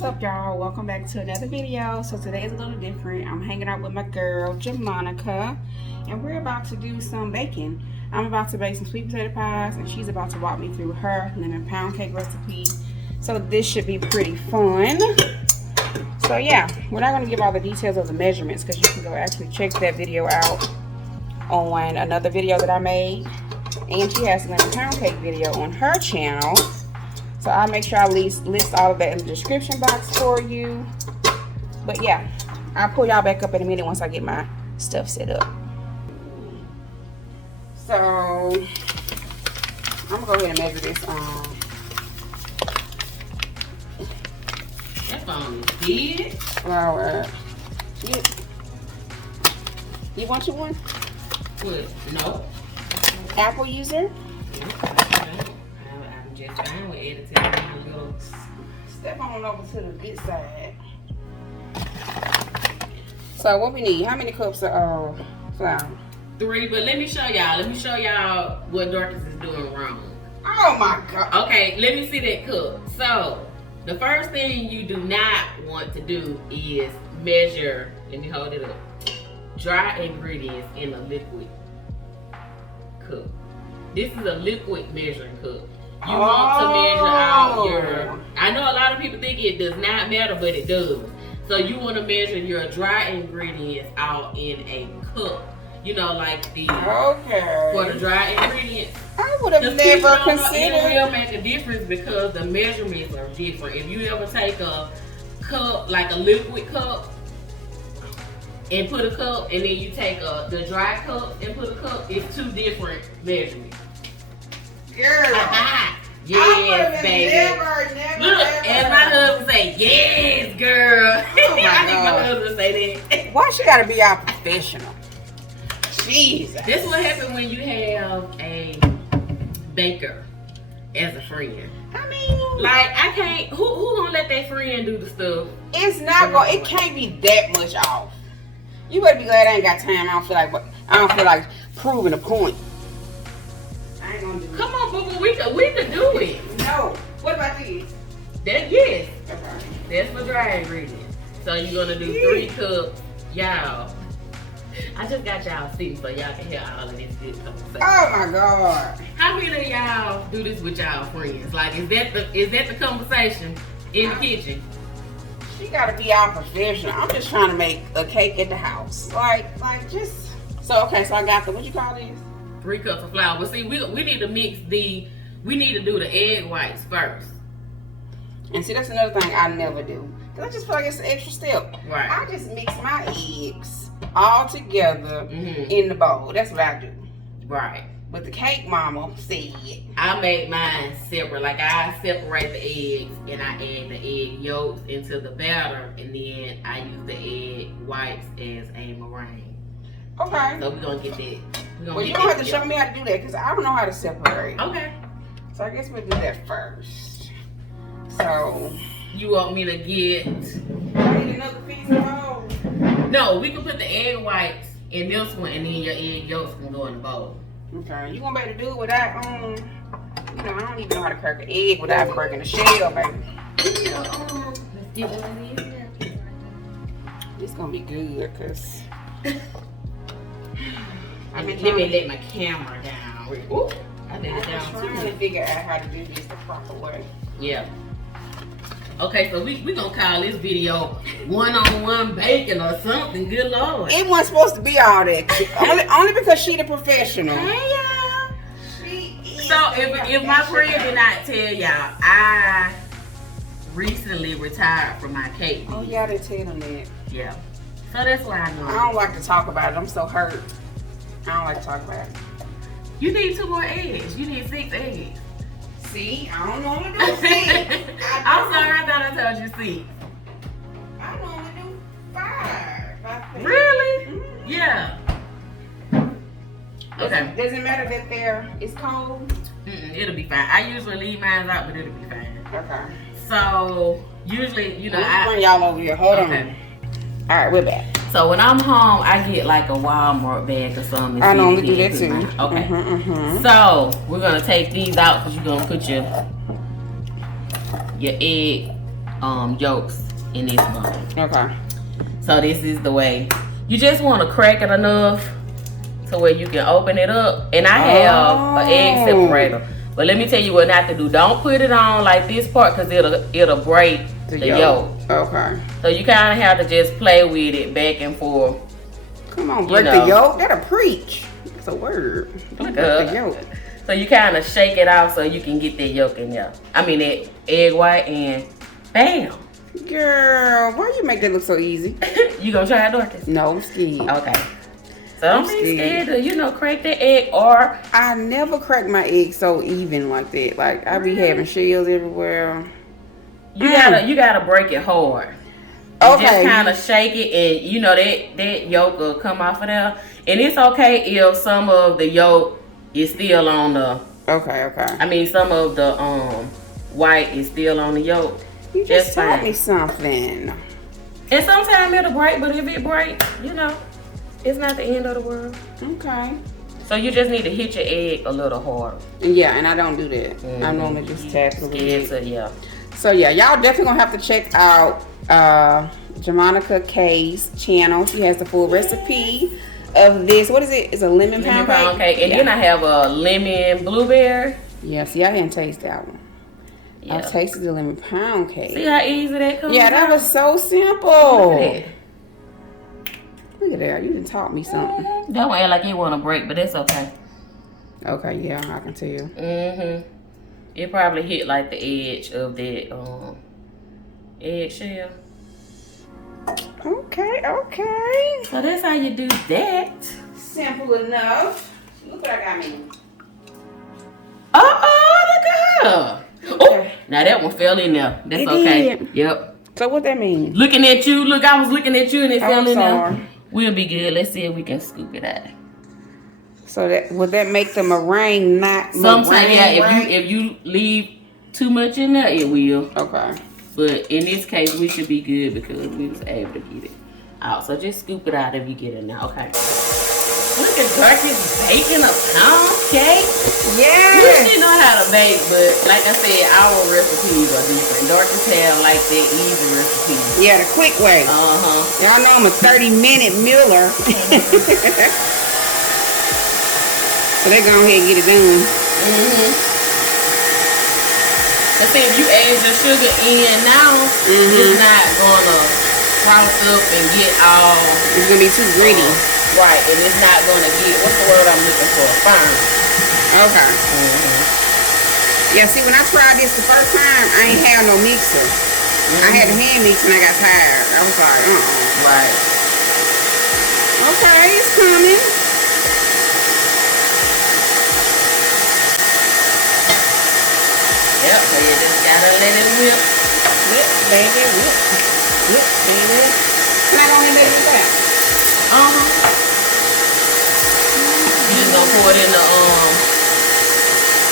What's up, y'all? Welcome back to another video. So today is a little different. I'm hanging out with my girl Jamonica, and we're about to do some baking. I'm about to bake some sweet potato pies, and she's about to walk me through her lemon pound cake recipe. So this should be pretty fun. So yeah, we're not going to give all the details of the measurements because you can go actually check that video out on another video that I made, and she has a lemon pound cake video on her channel. So I'll make sure I list all of that in the description box for you. But yeah, I'll pull y'all back up in a minute once I get my stuff set up. So I'm gonna go ahead and measure this. That's on big flour. You want you one? What? No. Apple user? Just fine with editing. Step on over to the good side. So what we need? How many cups of flour? 3, but let me show y'all. Let me show y'all what Dorcas is doing wrong. Oh my God. Okay, let me see that cup. So the first thing you do not want to do is measure. Let me hold it up. Dry ingredients in a liquid cup. This is a liquid measuring cup. You want to measure out your, I know a lot of people think it does not matter, but it does. So you want to measure your dry ingredients out in a cup. You know, like the, for the dry ingredients. I would have never considered. It will make a difference because the measurements are different. If you ever take a cup, like a liquid cup, and put a cup, and then you take the dry cup and put a cup, it's 2 different measurements. Girl, yes, baby. Never, look, and my husband say, yes, girl. Oh my I think God. my husband say that. Why she gotta be our professional? Jesus. This what happens when you have a baker as a friend. I mean, like I can't. Who gonna let their friend do the stuff? It's not going. It can't be that much off. You better be glad I ain't got time. I don't feel like proving a point. I ain't gonna do it. Come on, boo boo. We could do it. No. What about these? That yes. Okay. That's for dry ingredients. So you're gonna do 3 cups, y'all. I just got y'all seats so y'all can hear all of this good conversation. Oh my God. How many of y'all do this with y'all friends? Like, is that the conversation in the kitchen? She gotta be our professional. I'm just trying to make a cake at the house. Like just. So okay. So I got the, what you call these? 3 cups of flour. But see, we need to mix we need to do the egg whites first. And see, that's another thing I never do. Cause I just feel like it's an extra step. Right. I just mix my eggs all together in the bowl. That's what I do. Right. But the cake mama said I make mine separate. Like I separate the eggs and I add the egg yolks into the batter, and then I use the egg whites as a meringue. Okay. So we're gonna get that. Well, you don't have to show me how to do that because I don't know how to separate. Okay. So I guess we'll do that first. So you want me to get? I need another piece of bowl. No, we can put the egg whites in this one, and then your egg yolks can go in the bowl. Okay. You gonna be able to do it without you know, I don't even know how to crack an egg without breaking the shell, baby. Let's get one of these. It's gonna be good because Let me let my camera down. Ooh, I let it down I'm trying to figure out how to do this the proper way. Yeah. Okay, so we gonna call this video one-on-one baking or something. Good Lord. It wasn't supposed to be all that. only because she the professional. Hey y'all. She is. So if my friend did not tell y'all, I recently retired from my cake. Oh yeah, they tell them that. Yeah. So that's why I know. I don't like to talk about it. I'm so hurt. I don't like to talk about it. You need 2 more eggs. You need 6 eggs. See, I don't normally do 6. I'm sorry, I thought I told you 6. I normally do 5. I think. Really? Mm-hmm. Yeah. Okay. Does it matter that it's cold? It'll be fine. I usually leave mine out, but it'll be fine. Okay. So usually, you know, I bring y'all over here. Hold on. All right, we're back. So when I'm home, I get like a Walmart bag or something. I normally do that too. Okay. So we're gonna take these out because you're gonna put your egg yolks in this bowl. Okay. So this is the way. You just want to crack it enough to where you can open it up. And I have an egg separator. But let me tell you what not to do. Don't put it on like this part because it'll break the yolk. Okay. So you kind of have to just play with it back and forth. Come on, break the yolk. That'll preach. It's a word. Don't break the yolk. So you kind of shake it out so you can get that yolk in there. I mean that egg white and bam. Girl, why you make that look so easy? You gonna try it, Dorcas? No, I'm scared. Okay. So don't be scared to, crack the egg or... I never crack my egg so even like that. Like, I be having shells everywhere. You gotta break it hard. Okay. Just kind of shake it and, that yolk will come off of there. And it's okay if some of the yolk is still on the... Okay. I mean, some of the white is still on the yolk. You just taught me something. And sometimes it'll break, but if it breaks, it's not the end of the world. Okay. So you just need to hit your egg a little harder. Yeah, and I don't do that. Mm-hmm. I normally just tap it a little bit. Yeah. So yeah, y'all definitely gonna have to check out Jamonica K's channel. She has the full recipe of this. What is it? It's a lemon pound cake. And then I have a lemon blueberry. Yeah, see, I didn't taste that one. Yeah. I tasted the lemon pound cake. See how easy that comes out? Yeah, that was so simple. Look at that. You done taught me something. Don't act like you want to break, but that's okay. Okay, yeah, I can tell. Mm-hmm. It probably hit like the edge of that eggshell. Okay. So that's how you do that. Simple enough. Look what I got me. Look at her. Oh, now that one fell in there. That's okay. Did. Yep. So what that mean? Looking at you. Look, I was looking at you and it fell in sorry. there. We'll be good. Let's see if we can scoop it out. So that would that make the meringue not sometimes if you leave too much in there, it will. Okay. But in this case, we should be good because we was able to get it out. So just scoop it out if you get it now. Okay. Look at Dorcas baking a pound cake. Yeah. She know how to bake, but like I said, our recipes are different. Dorcas have like that easy recipe. Yeah, the quick way. Y'all know I'm a 30-minute miller. So they go ahead and get it done. Let's say if you add your sugar in now, it's not gonna cross up and get all. It's gonna be too gritty. Right, and it's not gonna get, what's the word I'm looking for? Firm. Okay. Yeah, see, when I tried this the first time, I ain't have no mixer. I had a hand mix and I got tired. I was like, Right. Okay, it's coming. Yep, so you just gotta let it whip. Whip, baby, whip. Whip, baby. Can I go ahead and let it whip out? You just gonna pour it in the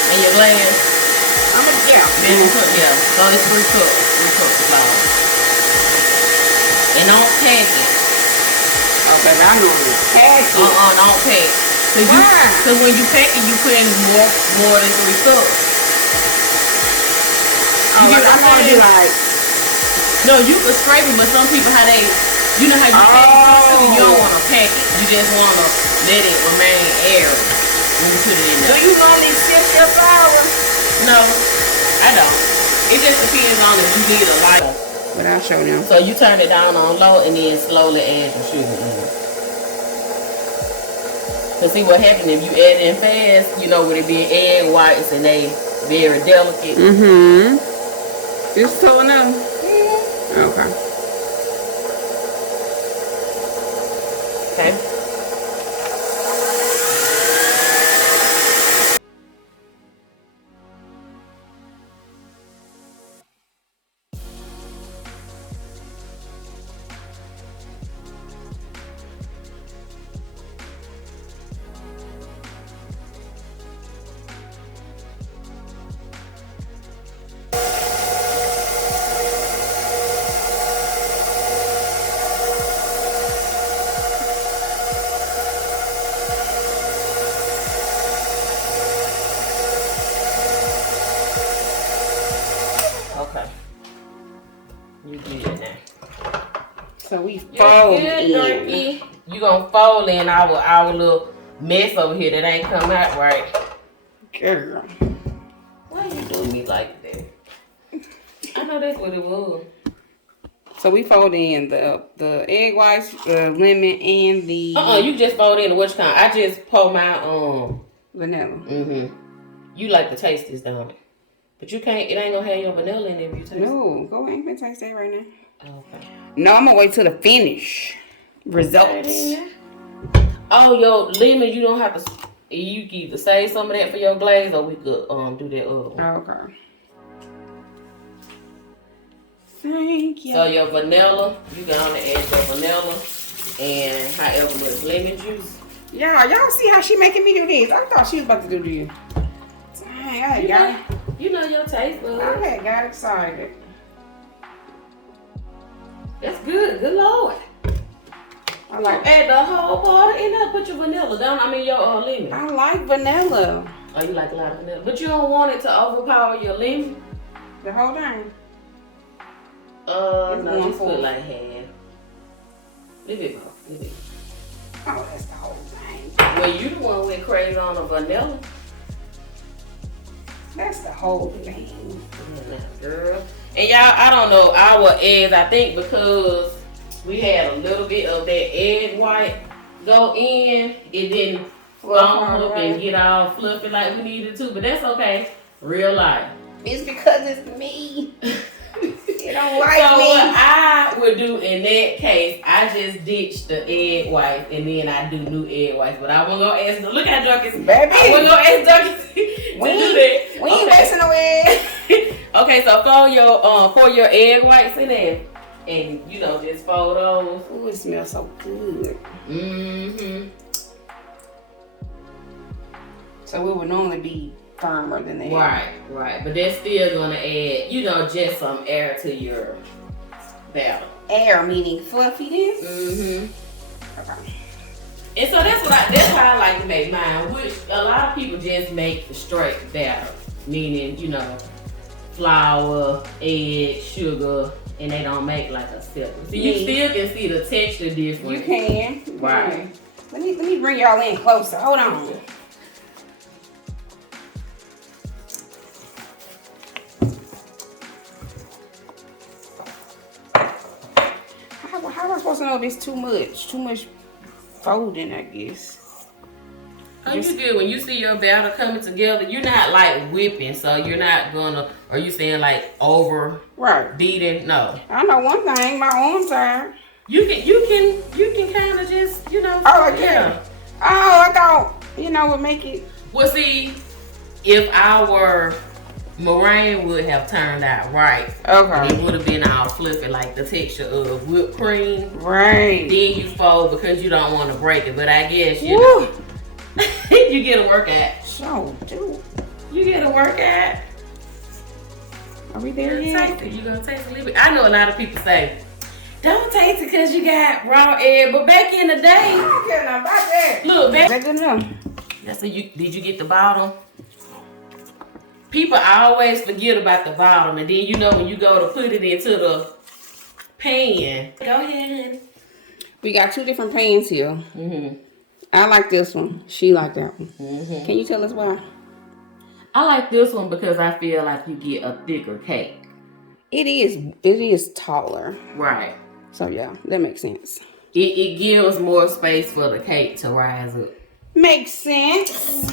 in your glass. Then cook, so it's 3 cups flour. And don't pack it. Okay, I know you pack it. Don't pack. Cause when you pack it, you put in more than 3 cups. You get what I'm saying? Like, no, you can scrape it, but some people how they, you know how you pack it, you don't want to pack it. You just want to let it remain airy when you put it in there. Do you normally sift your flour? No, I don't. It just depends on if you need a lot. But I'll show them. So you turn it down on low and then slowly add your sugar in. Cause see what happens if you add it in fast, with it being egg whites and they very delicate. Just so enough. Okay. Okay. So we fold in. You gonna fold in our little mess over here that ain't come out right. Girl. Why you doing me like that? I know that's what it was. So we fold in the egg whites, the lemon, and the... You just fold in the which kind? I just pour my vanilla. You like to taste this, don't it? But you can't, it ain't gonna have your vanilla in it if you taste it. No, go ahead and taste that right now. Okay. No, I'm gonna wait till the finish results. Oh, your lemon, you don't have to, you can either save some of that for your glaze or we could do that other one. Okay. Thank you. So your vanilla, you gonna add your vanilla and however much lemon juice. Y'all see how she making me do this? I thought she was about to do this. Dang, you know your taste buds. I got excited. That's good. Good Lord. I like. Add the whole water in there. Put your vanilla down. I mean your lemon. I like vanilla. Oh, you like a lot of vanilla, but you don't want it to overpower your lemon. The whole thing. No, just put like half. Leave it go. Leave it. Oh, that's the whole thing. Well, you the one went crazy on the vanilla. That's the whole thing. Yeah, girl. And y'all, I don't know our eggs. I think because we had a little bit of that egg white go in, it didn't foam up and get all fluffy like we needed to. But that's okay. Real life. It's because it's me. You don't like so me. What I would do in that case, I just ditch the egg white and then I do new egg whites. But I wasn't gonna ask. Look at Dorcas. Baby. I wasn't gonna ask Dorcas to do that. We ain't wasting no eggs. Okay, so pour your egg whites in there, and you know just fold those. Ooh, it smells so good. So it would normally be firmer than that. Right. But that's still gonna add, you know, just some air to your batter. Air meaning fluffiness. Okay. And so that's how I like to make mine, which a lot of people just make the straight batter, meaning, you know, flour, egg, sugar, and they don't make like a separate. So you still can see the texture difference. You can. Right. Let me bring y'all in closer. Hold on. How am I supposed to know if it's too much? Too much folding, I guess. Oh, you good. When you see your batter coming together, you're not like whipping, so you're not gonna, are you saying like over beating? No. I know one thing, my arms are. You can kind of just, you know. Oh, yeah. Oh, I thought, you know, would make it. Well, see, if our meringue would have turned out right, it would have been all fluffy like the texture of whipped cream. Right. Then you fold because you don't want to break it. But I guess you know, you get a workout. So do. You get a workout. Are we there yet? You gonna taste a little bit? I know a lot of people say, don't taste it because you got raw egg. But back in the day, I don't care nothing about that. Look, back. Is that good enough? That's did you get the bottom? People always forget about the bottom, and then you know when you go to put it into the pan. Go ahead, honey. We got two different pans here. I like this one. She like that one. Can you tell us why? I like this one because I feel like you get a thicker cake. It is taller. Right. So yeah, that makes sense. It gives more space for the cake to rise up. Makes sense.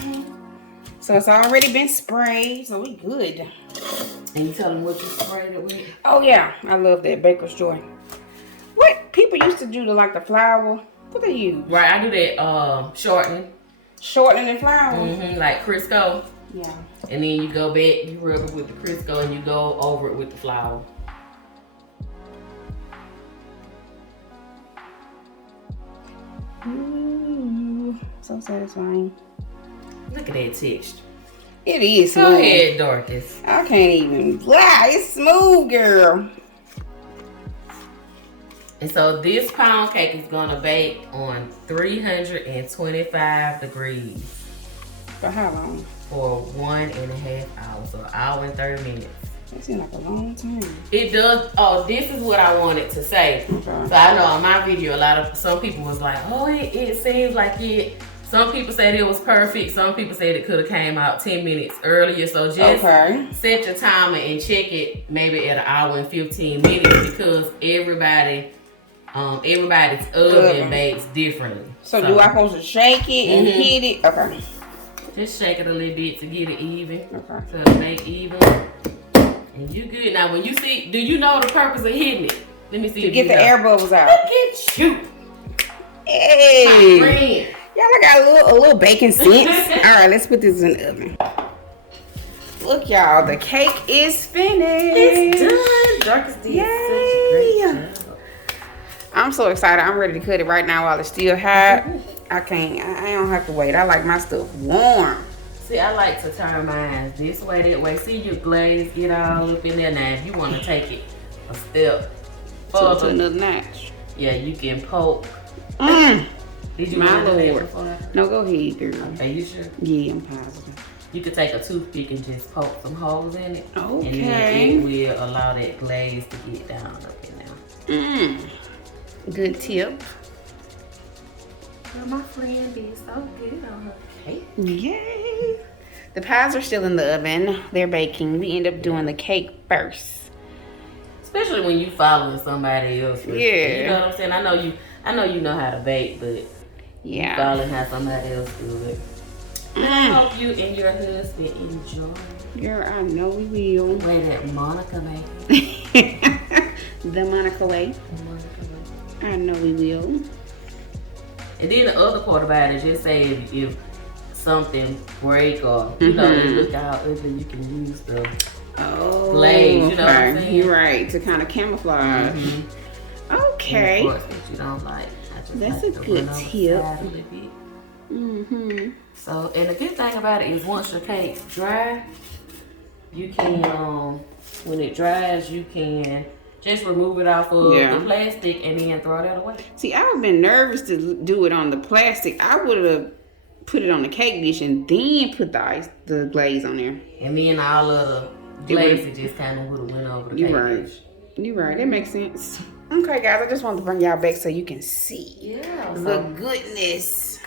So it's already been sprayed, so we good. And you tell them what you sprayed it with? Oh yeah, I love that Baker's Joy. What people used to do to like the flour? What they use? Right, I do that shortening. Shortening and flour? Like Crisco. Yeah. And then you go back, you rub it with the Crisco, and you go over it with the flour. Ooh, so satisfying. Look at that texture. It is smooth. Go ahead, Dorcas. I can't even lie. It's smooth, girl. And so this pound cake is gonna bake on 325 degrees. For how long? For 1.5 hours, so an hour and 30 minutes. That seems like a long time. It does. Oh, this is what I wanted to say. Okay. So I know on my video, some people was like, oh, it seems like it. Some people said it was perfect. Some people said it could have came out 10 minutes earlier. So just set your timer and check it maybe at 1 hour and 15 minutes because everybody's oven bakes differently. So do I supposed to shake it and hit it? Okay. Just shake it a little bit to get it even. Okay. So to make even. And you good. Now when you see, do you know the purpose of hitting it? Let me see. To get the air bubbles out. Look at you. Hey. My friend. Y'all, I got a little bacon sense. All right, let's put this in the oven. Look, y'all, the cake is finished. It's done. Dorcas did such a great job. I'm so excited. I'm ready to cut it right now while it's still hot. I don't have to wait. I like my stuff warm. See, I like to turn mine this way, that way. See your glaze get all up in there. Now, if you want to take it a step further, to another notch. Yeah, you can poke. Did you My want to do that Lord. before? No, go ahead, girl. Okay, you sure? Yeah, I'm positive. You could take a toothpick and just poke some holes in it. Okay. And then it will allow that glaze to get down up in there. Good tip. Well, my friend did so good on her cake. Yay. The pies are still in the oven. They're baking. We end up doing the cake first. Especially when you following somebody else. Yeah. You know what I'm saying? I know you know how to bake, but yeah, following how somebody else do it. I hope you and your husband enjoy. Girl, I know we will. The way that Monica makes it. The Monica way. The Monica way. I know we will. And then the other part about it, just say if something break or you know you look out ugly, you can use the glaze. You know what I'm saying? You're right, to kind of camouflage. Okay. And of course, that you don't like. That's a good tip. So, and the good thing about it is once your cake's dry, you can, when it dries, you can just remove it off of the plastic and then throw that away. See, I would have been nervous to do it on the plastic. I would have put it on the cake dish and then put the glaze on there. And then all of the glaze just kind of would have went over the cake dish. You're right. That makes sense. Okay, guys, I just wanted to bring y'all back so you can see the goodness.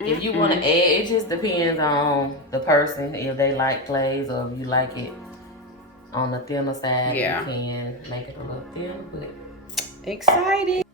If you want to add, it just depends on the person. If they like glaze or if you like it on the thinner side, you can make it a little thin. But excited.